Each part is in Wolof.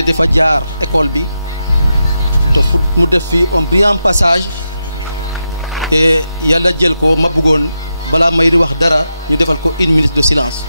ne dafa jaar école bi mu def fi un brillant passage et yàlla jël ko ma bëggoon balaa may di wax dara ñu defal ko 1 minute de silence.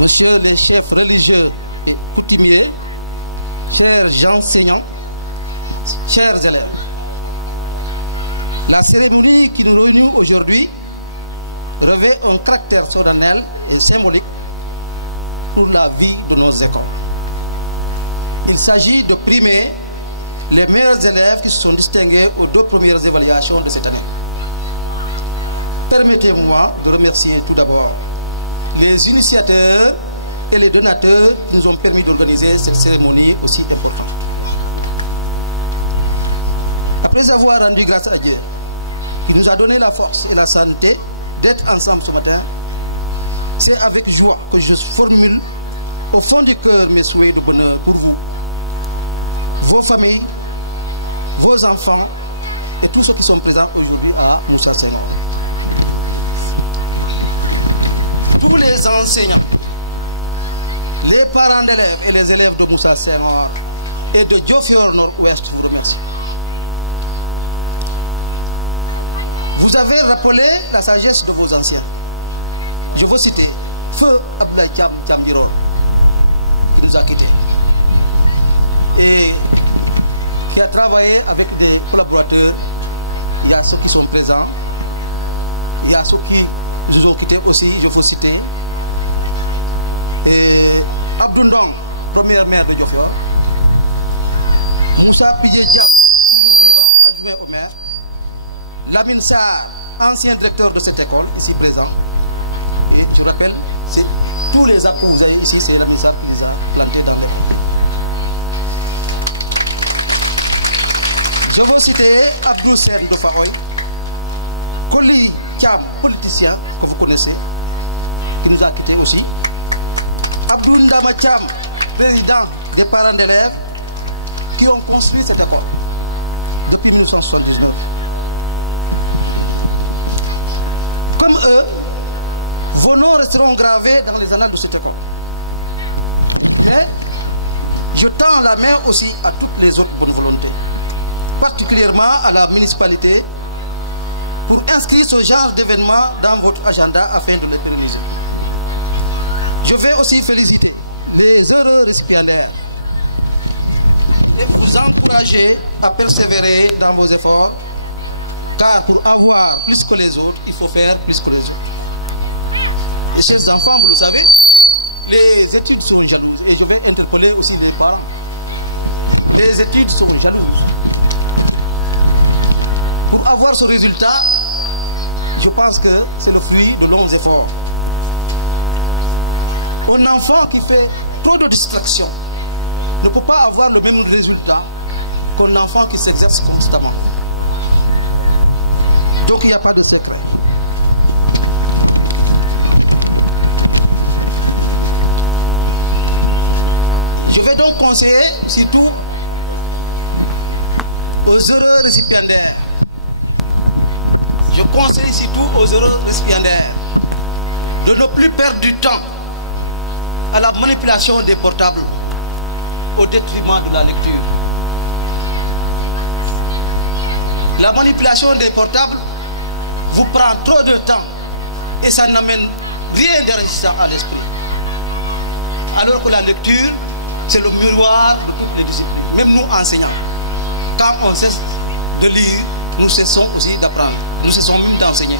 Messieurs les chefs religieux et coutumiers, chers enseignants, chers élèves, la cérémonie qui nous réunit aujourd'hui revêt un caractère solennel et symbolique pour la vie de nos écoles. Il s'agit de primer les meilleurs élèves qui se sont distingués aux 2 premières évaluations de cette année. Permettez-moi de remercier tout d'abord les initiateurs et les donateurs qui nous ont permis d'organiser cette cérémonie aussi importante. Après avoir rendu grâce à Dieu, qui nous a donné la force et la santé d'être ensemble ce matin, c'est avec joie que je formule au fond du cœur mes souhaits de bonheur pour vous, vos familles, vos enfants et tous ceux qui sont présents aujourd'hui à Moussa Senghor. Tous les enseignants, les parents d'élèves et les élèves de Moussa Senghor et de Diofior Nord-Ouest vous remercie. Vous avez rappelé la sagesse de vos anciens. Je veux citer Feu Abdoulaye Thiam Biror, qui nous a quittés et qui a travaillé avec des collaborateurs. Il y a ceux qui sont présents, il y a ceux qui nous ont quittés aussi, je veux citer. Et Abdoundong, premier maire de Diofior, Moussa Pidje Diam, adjoint au maire, Lamine Sarr, ancien directeur de cette école, ici présent. Et je rappelle, c'est tous les appuis que vous avez ici, c'est Lamine Sarr qui les a plantés dans l'école. Je veux citer Abdou Sen de Faroy, Koli Thiam, politicien que vous connaissez, qui nous a quittés aussi. Abdou Ndama Thiam, président des parents d'élèves, qui ont construit cette école depuis 1979. Comme eux, vos noms resteront gravés dans les annales de cette école. Mais je tends la main aussi à toutes les autres bonnes volontés, particulièrement à la municipalité, pour inscrire ce genre d'événement dans votre agenda afin de les pérenniser. Je vais aussi féliciter les heureux récipiendaires et vous encourager à persévérer dans vos efforts, car pour avoir plus que les autres, il faut faire plus que les autres. Et chers enfants, vous le savez, les études sont jalouses. Et je vais interpeller aussi les parents. Les études sont jalouses. Pour avoir ce résultat, je pense que c'est le fruit de longs efforts. Un enfant qui fait trop de distractions ne peut pas avoir le même résultat qu'un enfant qui s'exerce constamment. Donc il n'y a pas de secret. Je vais donc conseiller surtout aux heureux récipiendaires. Je conseille surtout aux heureux récipiendaires de ne plus perdre du temps à la manipulation des portables au détriment de la lecture. La manipulation des portables vous prend trop de temps et ça n'amène rien d'enrichissant à l'esprit. Alors que la lecture, c'est le miroir de toutes les disciplines, même nous enseignants. quand on cesse de lire, nous cessons aussi d'apprendre. Nous cessons même d'enseigner.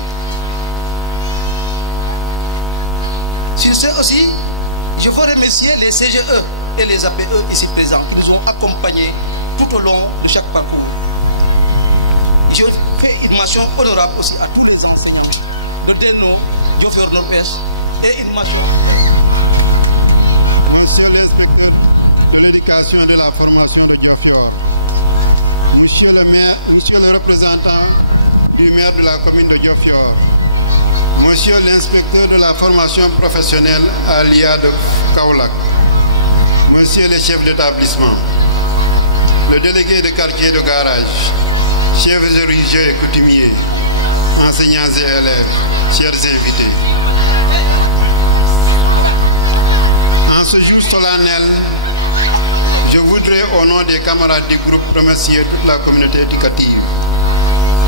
Sur ce aussi, je veux remercier les CGE et les APE ici présents qui nous ont accompagnés tout au long de chaque parcours. Je fais une mention honorable aussi à tous les enseignants, le DENO, Diofior Nord-Ouest, et une mention. Monsieur l'inspecteur de l'éducation et de la formation de Diofior, monsieur le maire, monsieur le représentant du maire de la commune de Diofior, monsieur l'inspecteur de la formation professionnelle à l'IA de Kaolack, monsieur le chef d'établissement, le délégué de quartier de garage, chefs religieux et coutumiers, enseignants et élèves, chers invités. En ce jour solennel, je voudrais au nom des camarades du groupe remercier toute la communauté éducative.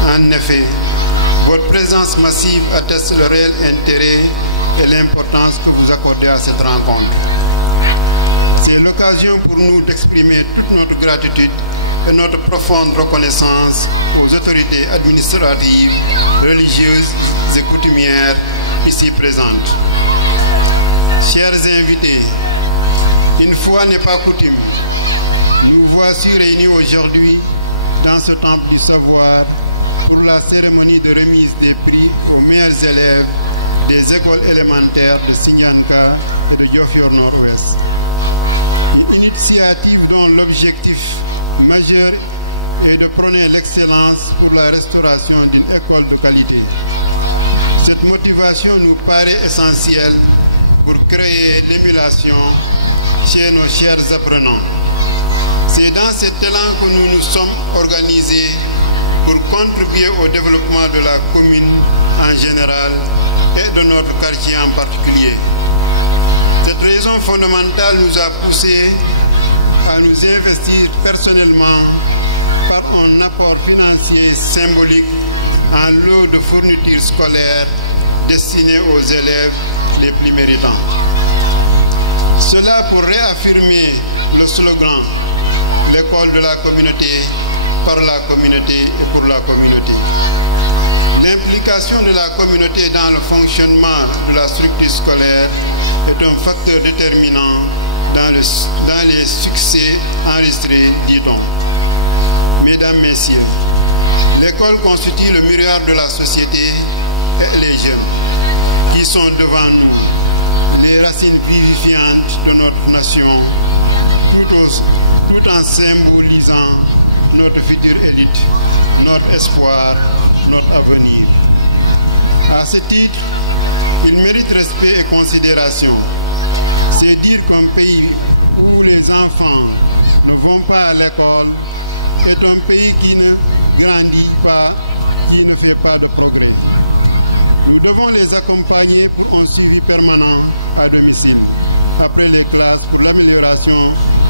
En effet, votre présence massive atteste le réel intérêt et l'importance que vous accordez à cette rencontre. C'est l'occasion pour nous d'exprimer toute notre gratitude et notre profonde reconnaissance aux autorités administratives, religieuses et coutumières ici présentes. Chers invités, une fois n'est pas coutume, nous voici réunis aujourd'hui dans ce temple du savoir pour la cérémonie de remise des prix aux meilleurs élèves des écoles élémentaires de Sinyanka et de Diofior Nord-Ouest. Une initiative dont l'objectif majeur est de prôner l'excellence pour la restauration d'une école de qualité. Cette motivation nous paraît essentielle pour créer l'émulation chez nos chers apprenants. C'est dans cet élan que nous nous sommes organisés pour contribuer au développement de la commune en général et de notre quartier en particulier. Cette raison fondamentale nous a poussés à nous investir personnellement par un apport financier symbolique en lot de fournitures scolaires destinées aux élèves les plus méritants. Cela pour réaffirmer le slogan « L'école de la communauté, par la communauté et pour la communauté ». L'implication de la communauté dans le fonctionnement de la structure scolaire est un facteur déterminant dans les succès enregistrés, dit-on. Mesdames, Messieurs, l'école constitue le miroir de la société et les jeunes qui sont devant nous, les racines vivifiantes de notre nation, tout en symbolisant notre future élite, notre espoir, notre avenir. À ce titre, il mérite respect et considération. C'est dire qu'un pays où les enfants ne vont pas à l'école est un pays qui ne grandit pas, qui ne fait pas de progrès. Nous devons les accompagner pour un suivi permanent à domicile, après les classes, pour l'amélioration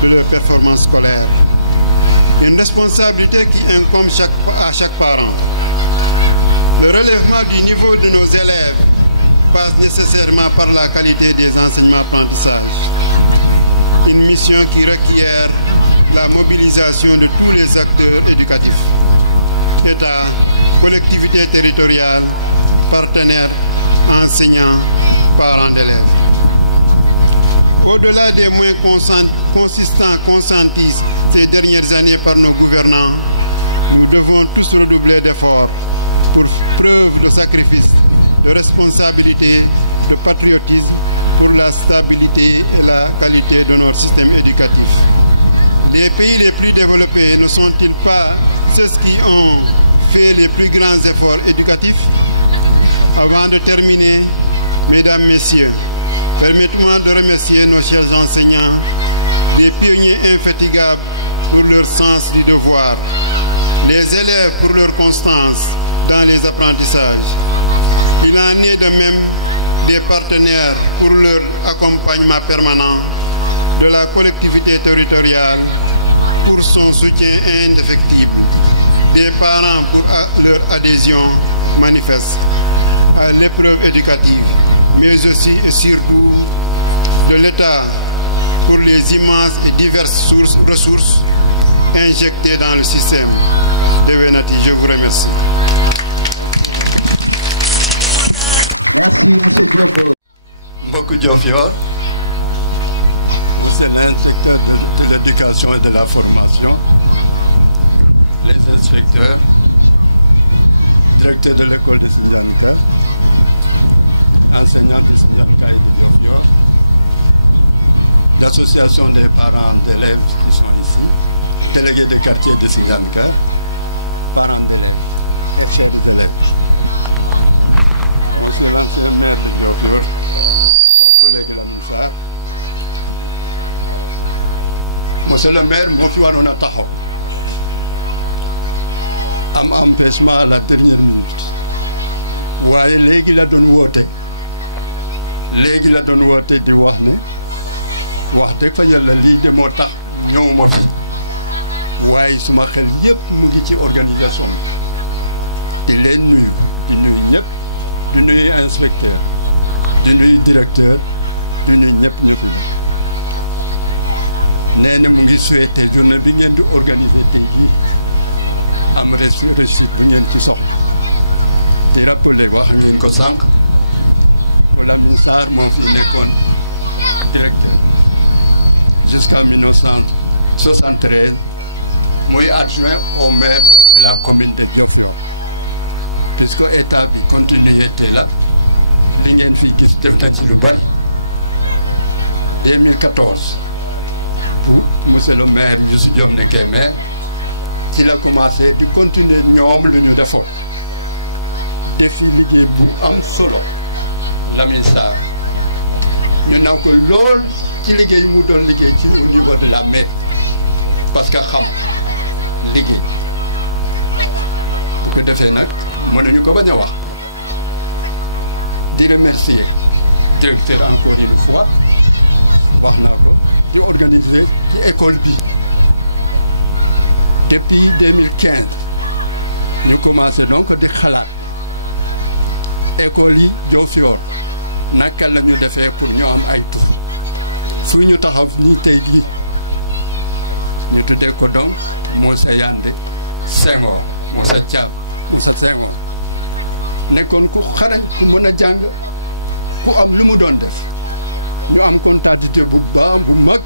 de leur performance scolaire. Une responsabilité qui incombe à chaque parent. Le relèvement du niveau de nos élèves passe nécessairement par la qualité des enseignements-apprentissages. Une mission qui requiert la mobilisation de tous les acteurs éducatifs, État, collectivités territoriales, partenaires, enseignants, parents d'élèves. Au-delà des moyens consentis ces dernières années par nos gouvernants, nous devons tous redoubler d'efforts pour preuve de sacrifice, de responsabilité, de patriotisme pour la stabilité et la qualité de notre système éducatif. Les pays les plus développés ne sont-ils pas ceux qui ont fait les plus grands efforts éducatifs? Avant de terminer, Mesdames, Messieurs, permettez-moi de remercier nos chers enseignants, les pionniers infatigables pour leur sens du devoir, les élèves pour leur constance dans les apprentissages. Il en est de même des partenaires pour leur accompagnement permanent, de la collectivité territoriale pour son soutien indéfectible, des parents pour leur adhésion manifeste à l'épreuve éducative, mais aussi et surtout de l'État pour les immenses et diverses ressources injectées dans le système. Diofior, c'est l'inspecteur de l'éducation et de la formation, les inspecteurs, directeur de l'école de Sidianka, enseignants de Sidianka et de Diofior, l'association des parents d'élèves qui sont ici, délégués de quartier de Sidianka, parents d'élèves, professeurs d'élèves, monsieur l'ancien maire de Diofior, collègue Lamoussar. Monsieur le maire, moo fi waroon a taxaw am empêchement à la dernière minute waaye léegi la doon woote di wax ne wax dëgg fa yàlla lii de moo tax ñëwuma fi waaye suma xel yëpp mu ngi ci organisation di leen nuyu ñëpp di nuyu inspecteur di nuyu directeur di nuyu ñëpp nee na mu ngi souhaité journée bi ngeen di organiser di am réussite bu ngeen ci soxla di rappelé wax ngeen ko sànq wala Sarr moo fi nekkoon directeur jusqu'à 1973 muy adjoint au maire de la commune de Diofior puisque état bi continuité la li ngeen fi gis def na ci lu bari 2014 monsieur le maire Youssou Diom nekkee maire ci la commencé di continuer ñoom lu ñu defoon def liggéey bu am solo Lamine Sarr ñu naw ko lool ci liggéey mu doon liggéey ci au niveau de la mairie parce que xam liggéey bu ko defee nag mënuñu ko bañ a wax di remercier directeur encore une fois wax naa ko ci organiser ci école bi depuis 2015 ñu commencé donc di xalaat école yi Diofior naka la ñu defee pour ñu am ay tur fu ñu taxaw nii tey jii ñu tuddee ko donc Moussa Yandé Senghor Moussa Thiam Moussa Senghor nekkoon ku xarañ ku mën a jàng ku am lu mu doon def ñu am comptabilité bu baax bu mag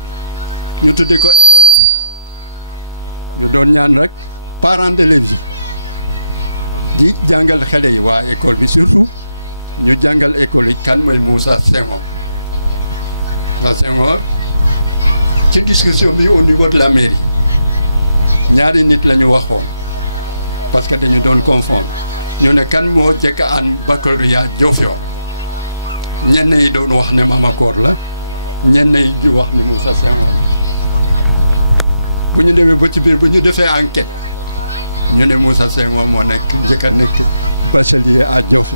ñu tuddee ko école ñu doon ñaan rek parents d'élèves di jàngal xale yi waa école bi surtout ñu jàngal école yi kan mooy Moussa Senghor ci discussion bi au niveau de la mairie ñaari nit la ñu waxoon parce que dañu doon confondre ñu ne kan moo jëkk a an baccalauréat Diofior ñenn yi doon wax ne Mamakor la ñenn yi di wax ne Moussa Senghor bu ñu demee ba ci biir bu ñu defee enquête ñu ne Moussa Senghor moo nekk jëkk a nekk bachelier à Diofior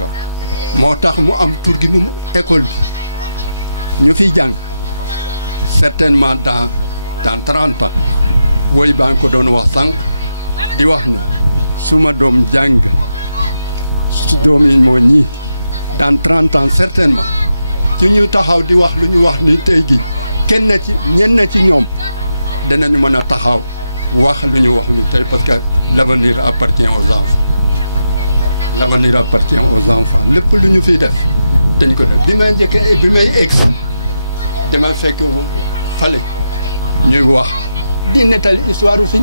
moo tax mu am tur gi mu école bi ñu fiy jàng certainement dans 30 ans woy baa ngi ko doon wax sànq di wax na suma doomu jàng doom yi moo ñi dans 30 ans certainement su ñu taxaw di wax lu ñu wax ni tey gi kenn ci ñenn ci ñoom danañu mën a taxaw wax lu ñu wax ni tey parce que l'avenir appartient aux enfants l'avenir appartient aux enfants lépp lu ñu fiy def dañ ko def bi may egg dama fekk fale ñuy wax di nettali histoire aussi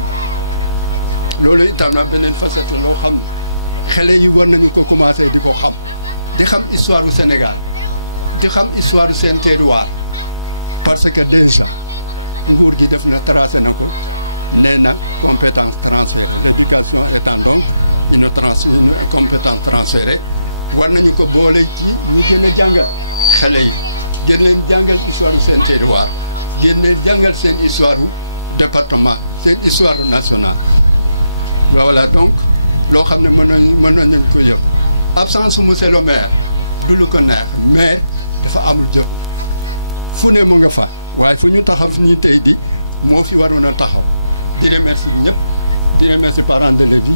loolu itam na beneen facette loo xam xale yi war nañu ko commencé di ko xam di xam histoire du Sénégal di xam histoire du seen terroir parce que déjà nguur gi def na tracé na ko nee na compétence transférée l'éducation étant donc une compétence transférée war nañu ko boole ci ñu gën a jàngal xale yi gën leen jàngal histoire du seen terroir gën leen jàngal seen histoire département seen histoire nationale voilà donc loo xam ne mën nañu ko yëpp absence monsieur le maire du lu ko neex mais dafa amul jëm fu ne mu nga fa waaye fu ñu taxaw fi ñu tey di moo fi waroon a taxaw di remercier ñëpp di remercier parents d'élèves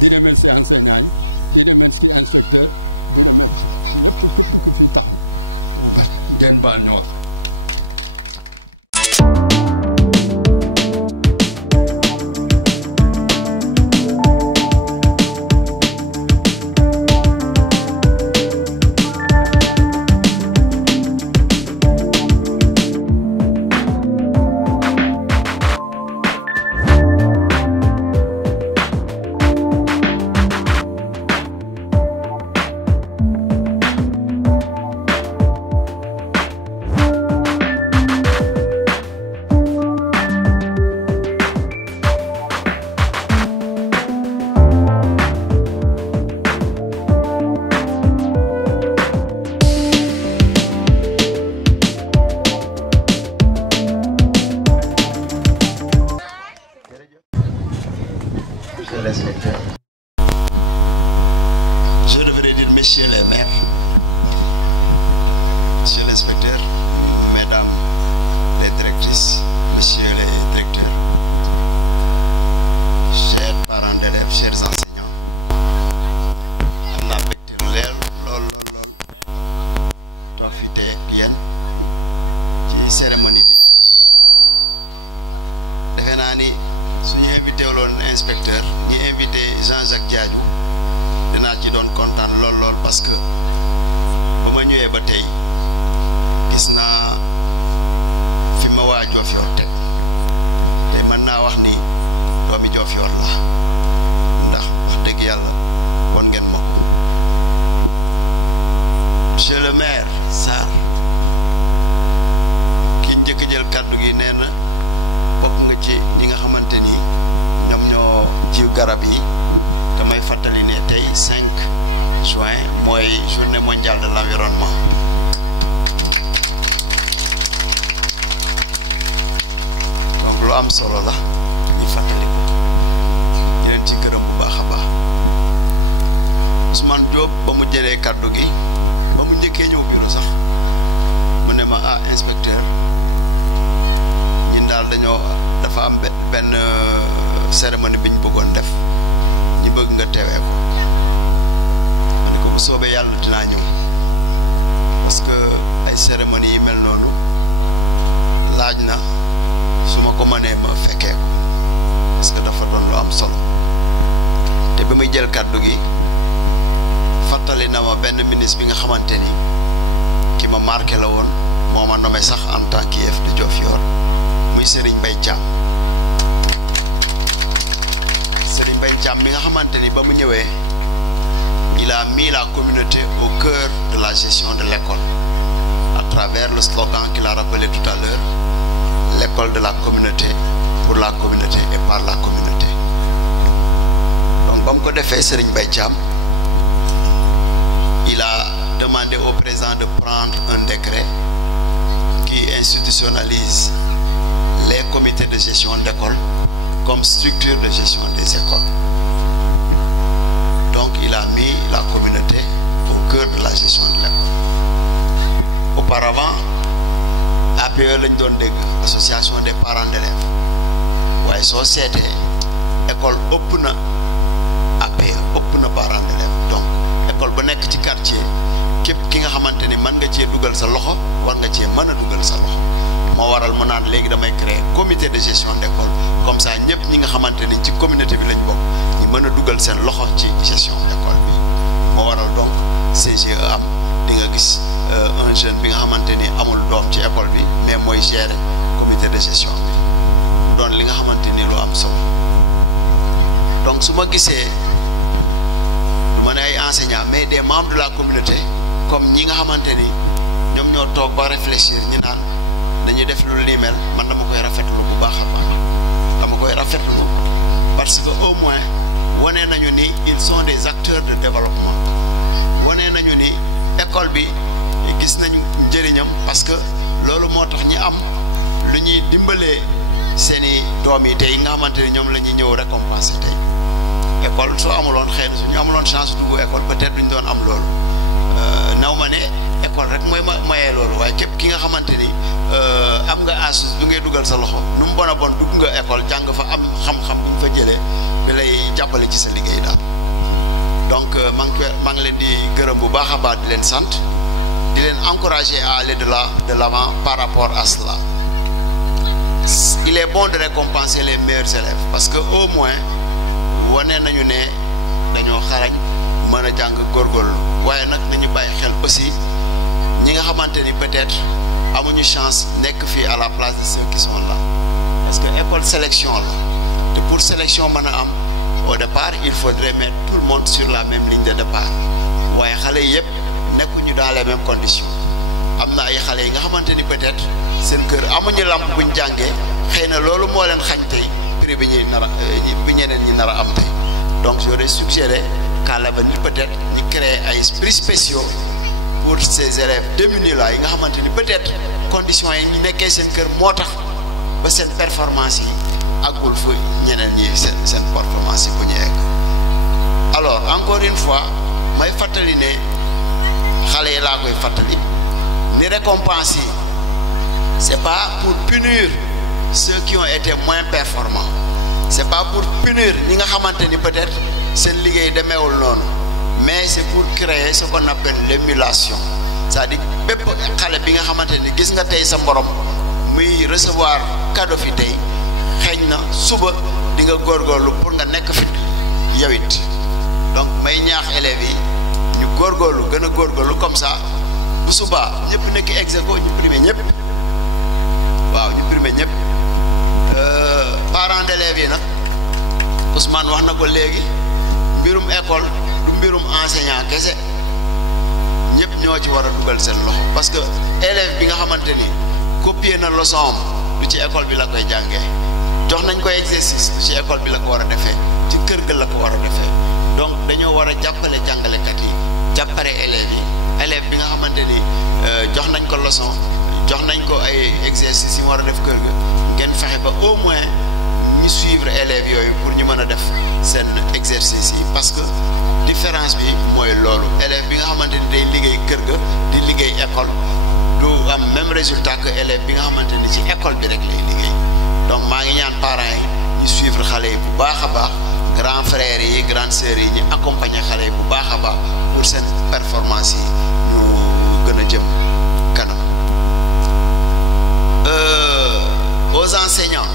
di remercier enseignants yi di remercier inspecteur di remercier ñëpp taxaw ngeen baal ñu wax Monsieur l'inspecteur. Je devrais dire messieurs les maires, monsieur l'inspecteur, mesdames les directrices, messieurs les directeurs, chers parents d'élèves, chers enseignants. am naa mbégte leer lool toog fi tey ak yéen ci cérémonie bi defe naa ni suñu invité woon inspecteur ñi invité Jean-Jacques Diadiou dinaa ci doon kontaan lool parce que ba ma ñëwee ba tey gis naa fi ma waa Diofior teg te mën naa wax ni doomi Diofior la ndax wax dëgg yàlla won ngeen ma ko. Monsieur le maire Sarr ki njëkk jël kàddu gi nee na bokk nga ci ñi nga xamante ni ñoom ñoo jiw garab yi damay fàttali ne tey 5 juin mooy journée mondiale de l'environnement. donc lu am solo la ñu fàttali ko ñu leen ci gërëm bu baax a baax. Ousmane Diop ba mu jëlee kàddu gi ba mu njëkkee ñëw bureau sax mu ne ma inspecteur ñun daal dafa am benn cérémonie bi ñu bëggoon def ñu bëgg nga teewee ko ma ne ko bu soobee yàlla dinaa ñëw parce que ay cérémonie yi mel noonu laaj na su ma ko mënee ma fekkee ko parce que dafa doon lu am solo te bi muy jël kàddu gi fàttali na ma benn ministre bi nga xamante ni ki ma marqué la woon moo ma nommé sax en tant qu'IEF de Diofior muy Serigne Mbaye Thiam. Serigne Mbaye Thiam mi nga xamante ni ba mu ñëwee il a mis la communauté au cœur de la gestion de l'école à travers le slogan qu'il a rappelé tout à l'heure, l'école de la communauté, pour la communauté et par la communauté. Donc ba mu ko defee Serigne Mbaye Thiam il a demandé au président de prendre un décret qui institutionnalise les comités de gestion d'école comme structure de gestion des écoles. Donc il a mis la communauté au cœur de la gestion de l'école. Auparavant, APE lañ doon dégg, association des parents d'élèves. waaye soo seetee école ëpp na APE ëpp na parents d'élèves. Donc école ba nekk ci quartier képp ki nga xamante ni mën nga cee dugal sa loxo war nga cee mën a dugal sa loxo moo waral mu naan léegi damay créer comité de gestion d'école comme ça ñëpp ñi nga xamante ni ci communauté bi lañ bokk ñi mën a dugal seen loxo ci gestion école bi moo waral donc CGE am di nga gis un jeune bi nga xamante ni amul doom ci école bi mais mooy gérer comité de gestion bi doon li nga xamante ni lu am solo donc su ma gisee du ma ne ay enseignants mais des membres de la communauté comme ñi nga xamante ni ñoom ñoo toog ba réfléchir ñi naan dañuy def lu li mel man dama koy rafetlu bu baax a baax dama koy rafetlu parce que au moins wane nañu ni ils sont des acteurs de développement wane nañu ni école bi gis nañu njëriñam parce que loolu moo tax ñi am lu ñuy dimbalee seeni doom yi tey nga xamante ni ñoom la ñuy ñëw récompenser tey école soo amuloon xëy na suñu amuloon chance dugg école peut-être duñ doon am loolu naw ma ne école rek mooy mayee loolu waaye képp ki nga xamante ni am nga asus du ngay dugal sa loxo nu mu bon a bon dugg nga école jàng fa am xam-xam bu ñu fa jëlee bi lay jàppale ci sa liggéey daal donc maa ngi leen di gërëm bu baax a baax di leen sant di leen encourager à aller de l'avant par rapport à cela. Il est bon de récompenser les meilleurs élèves parce que au moins wane nañu ne dañoo xarañ mën a jàng góorgóorlu waaye nag nañu bàyyi xel aussi ñi nga xamante ni peut-être amuñu chance nekk fii à la place de ceux qui sont là parce que école sélection la te pour sélection mën a am au départ il faudrait mettre tout le monde sur la même ligne de départ waaye xale yi yëpp nekkuñu dans les mêmes conditions am na ay xale yi nga xamante ni peut-être seen kër amuñu lamp buñ jàngee xëy na loolu moo leen xañ tey prix bi ñuy bi ñeneen ñi nar a am tey donc j'aurais suggéré qu'à l'avenir peut-être ñu créer ay prix spéciaux pour ces élèves démunis là yi nga xamante ni peut-être conditions yi ñu nekkee seen kër moo tax ba seen performance yi àggul fu ñeneen ñi seen performance yi bu ñu egg. Alors encore une fois may fàttali ne xale yi laa koy fàttali ni récompense yi c'est pas pour punir ceux qui ont été moins performants, c'est pas pour punir ñi nga xamante ni peut-être seen liggéey demeewul noonu, mais c'est pour créer ce qu'on appelle l'émulation. C'est-à-dire bépp xale bi nga xamante ni gis nga tey sa morom muy recevoir cadeau fi tey xeeñ na suba di nga góorgóorlu pour nga nekk fit yow it. Donc may ñaax élèves yi ñu góorgóorlu gën a góorgóorlu comme ça bu subaa ñëpp nekk ex aequo ñu primé ñëpp waaw ñu primé ñëpp. Parents d'élèves yi nag Ousmane wax na ko léegi mbirum école du mbirum enseignant kese ñëpp ñoo ci war a dugal seen loxo parce que élève bi nga xamante ni copier na leçon du ci école bi la koy jàngee jox nañ ko exercice du ci école bi la ko war a defee ci kër ga la ko war a defee donc dañoo war a jàppale jàngalekat yi jàppale élèves yi élève bi nga xamante ni jox nañ ko leçon jox nañ ko ay exercice yi mu war a def kër ga ngeen fexe ba au moins ñu suivre élèves yooyu pour ñu mën a def seen exercice yi parce que différence bi mooy loolu élève bi nga xamante ni day liggéey kër ga di liggéey école du am même résultat que élève bi nga xamante ni ci école bi rek lay liggéey. Donc maa ngi ñaan parents yi ñu suivre xale yi bu baax a baax grand frères yi grande sœurs yi ñu accompagner xale yi bu baax a baax pour seen performance yi ñu gën a jëm kanam. Aux enseignants,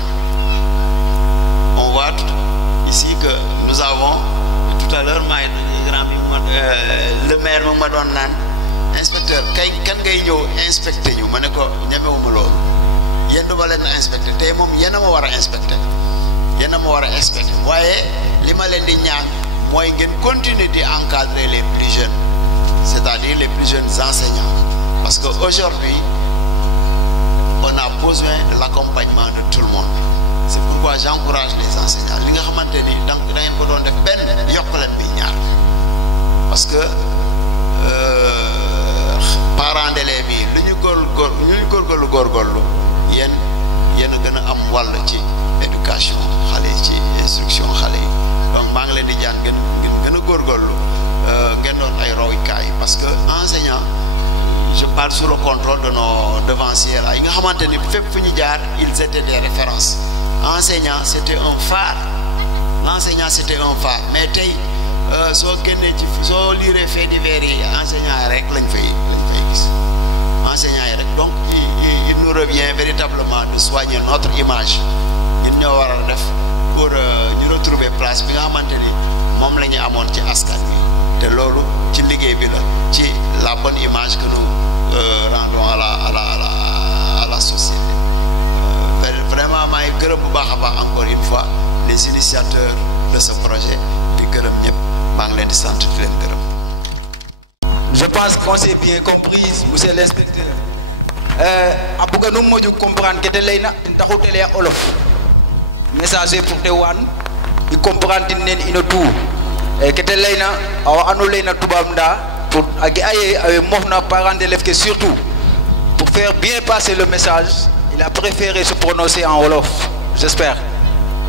on voit ici que nous avons tout à l'heure le maire mu ma doon naan inspecteur kay kan ngay ñëw inspecté ñu ma ne ko ñemewuma loolu yéen du ma leen inspecté tey moom yéen a ma war a inspecté yéen a ma war a inspecté waaye li ma leen di ñaan mooy ngeen continuer di encadrer les plus jeunes, c'est-à-dire les plus jeunes enseignants, parce que aujourd'hui on a besoin de l'accompagnement de tout le monde. C'est pourquoi j'encourage les enseignants li nga xamante ni donc da ngeen ko doon def benn yokk leen bi ñaar parce que parents d'élèves yi lu ñu góorgóorlu yéen a gën a am wàll ci éducation xale yi ci instruction xale yi donc maa ngi leen di jaan gën a góorgóorlu ngeen doon ay royukaay parce que enseignant je parle sous le contrôle de nos devanciers là yi nga xamante ni fépp fu ñu jaar ils étaient des références. Enseignant c'était un phare, l'enseignant c'était un phare, mais tey soo génnee ci soo liiree fait divers yi enseignant yi rek lañ fay gis enseignant yi rek donc il nous revient véritablement de soigner notre image ñun ñoo war a def pour ñu retrouver place bi nga xamante ni moom la ñu amoon ci askan bi te loolu ci liggéey bi la ci la bonne image que nous rendons à la société. Vraiment maa ngi gërëm bu baax a baax encore une fois les initiateurs de ce projet di gërëm ñëpp maa ngi leen di sant di leen gërëm. Je pense qu'on s'est bien compris, monsieur l'inspecteur. Abuga nu moju comprendre que te leyna taxu te leya olof message pour te wan i comprendre nen ino tout et que te leyna awa anu leyna tubab nda pour agi aye mofna parents d'élèves que surtout pour faire bien passer le message il a préféré se prononcer en wolof, j'espère.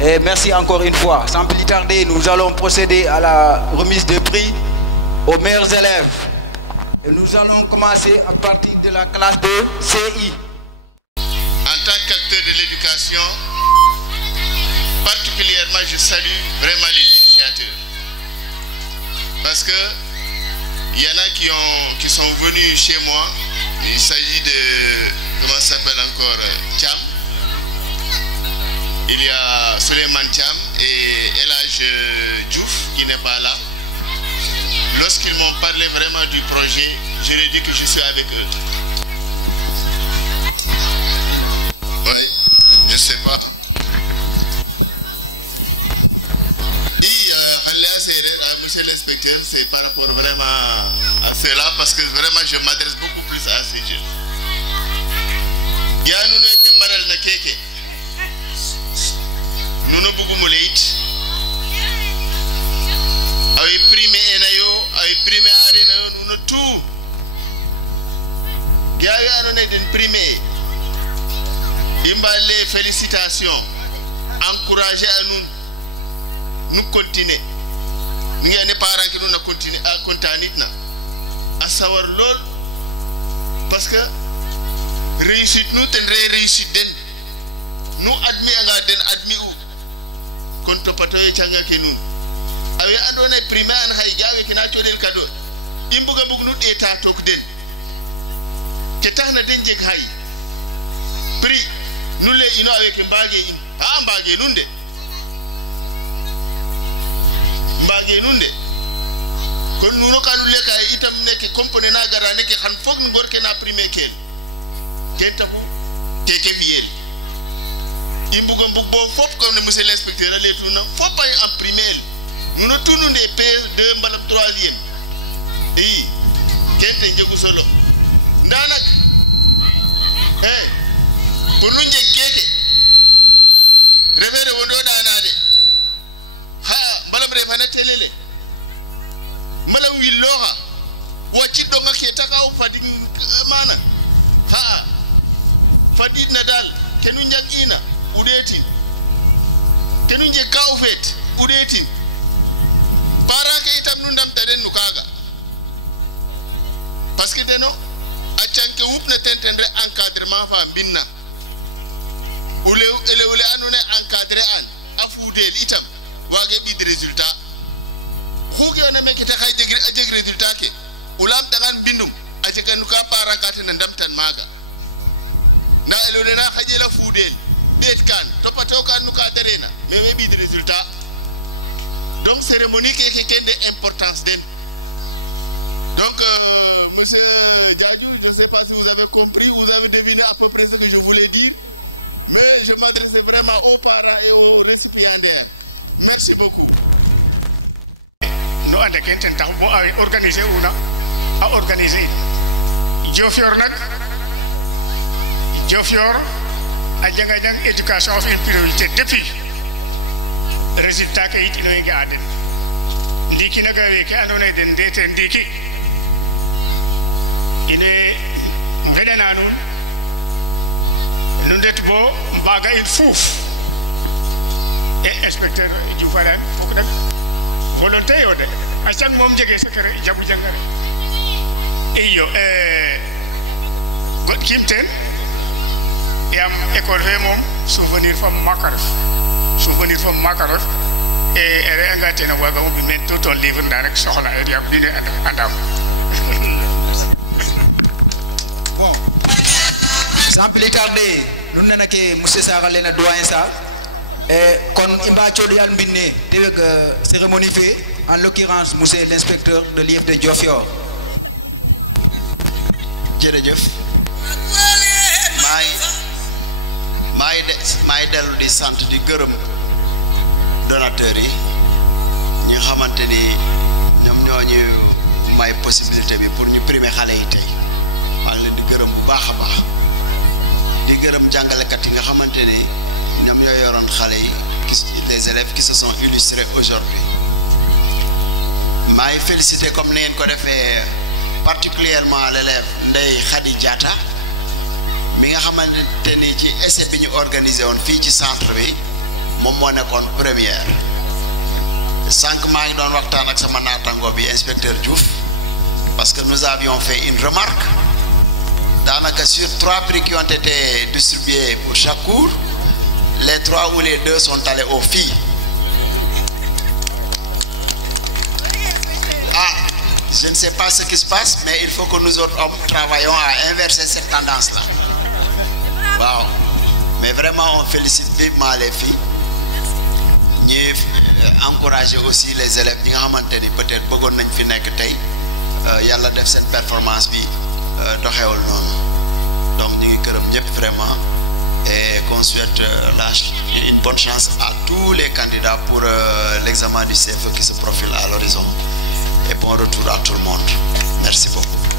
Et merci encore une fois. Sans plus tarder, nous allons procéder à la remise des prix aux meilleurs élèves. Et nous allons commencer à partir de la classe de CI. En tant qu'acteur de l'éducation, particulièrement je salue vraiment les initiateurs. Parce que il y en a qui sont venus chez moi. Il s'agit de... Comment ça s'appelle encore Thiam. Il y a Suleiman Thiam et Elhaj Diouf qui n'est pas là. Lorsqu'ils m'ont parlé vraiment du projet, je leur ai dit que je suis avec eux. Oui, je ne sais pas. Monsieur l'inspecteur, c'est par rapport vraiment à cela parce que vraiment je m'adresse beaucoup plus à ces jeunes. Ya nous ne maral na keke nous ne bugumu leit ay primé enayo ay primé arena nous ne tout ya nous ne den primé imbale félicitations continuer mi ngi ne parents ki na continuer a kontanit na a sawar lool parce que réussite nous ten réussite den nous admis nga den admis u kon topato ye canga ke nun awe andone primaire an hay jawe kina codel kado imbuga mbug nu deta tok den ke taxna den jeg hay prix nu le ino awe ke mbage in mbage nun de mbage nun de kon nuno kanu le kay itam nek compone na gara nek xan fokk ngor ke na primaire kel ken taxu ke fiel imbuga mbug bo fop comme ne monsieur l'inspecteur ale tuna fop ay en primaire nous ne tournons des P2 mbalam 3e kente njegu solo ndanak pour nous njekeke refere wondo danade ha mbalam refana telele mbalam willoha wacci do ngake takaw fadi mana ha fadi nadal kenu njagina udeti kenu njekaw fet udeti baraka itam nu ndam taren nu kaga parce que deno a chanke wup na tentenre encadrement fa binna ule anu ne encadrer an afudel itam wage bid résultat xuge na meke ta xay jeg résultat ke ulam dangan bindum a jega nu ka baraka ten ndam tan maga na ele na xajela fudel det kan topato kan nu ka derena mais bid résultat. Donc, cérémonie qui est d'importance d'elle. Donc, monsieur Diadou, je ne sais pas si vous avez compris, vous avez deviné à peu près ce que je voulais dire, mais je m'adressais vraiment aux parents et aux récipiendaires. Merci beaucoup. Nous avons organisé ou non à organiser. Diofior a une éducation of une priorité depuis. Résultat que it ino ga aden ndiki naga weke andone den dete ndiki ine ngedana nun det bo baga il fouf et inspecteur du fala fuk nak volonté yo de achan mom jege secret jabu jangare iyo god kimten yam école fe mom souvenir from Makarov et elle a gâté na waga on met tout ton livre direct sur la area dine adam bon sans plus tarder nous nana ke monsieur Sara lena doyen ça et kon imba chodi al binne dewek cérémonie fait en l'occurrence monsieur l'inspecteur de l'IF de Diofior jërëjëf may delu di sant di gërëm donateurs yi ñi xamanteni ñom ñoñu may possibilité bi pour ñu primer xalé yi tay ma ngi leen di gërëm bu baaxa baax di gërëm jangale kat yi nga xamanteni ñom ñoy yoron xalé yi les élèves qui se sont illustrés aujourd'hui may féliciter comme ngeen ko défé particulièrement l'élève Ndeye Khady Diatta mi nga xamanteni ci essai bi ñu organisé won fi ci centre bi mom mo nekkon première sank ma ngi don waxtaan ak sama natango bi inspecteur Diouf parce que nous avions fait une remarque danaka sur 3 prix qui ont été distribués pour chaque cours les 3 ou les 2 sont allés aux filles. Je ne sais pas ce qui se passe, mais il faut que nous autres hommes travaillons à inverser cette tendance là. Wow. Mais vraiment on félicite vivement les filles. Nous encourager aussi les élèves qui peut-être bëggoon nañ fi nekk tey yàlla def cette performance bi doxewul noonu donc ñu ngi gërëm ñëpp vraiment et qu'on souhaite une bonne chance à tous les candidats pour l'examen du CFE qui se profile à l'horizon et bon retour à tout le monde. Merci beaucoup.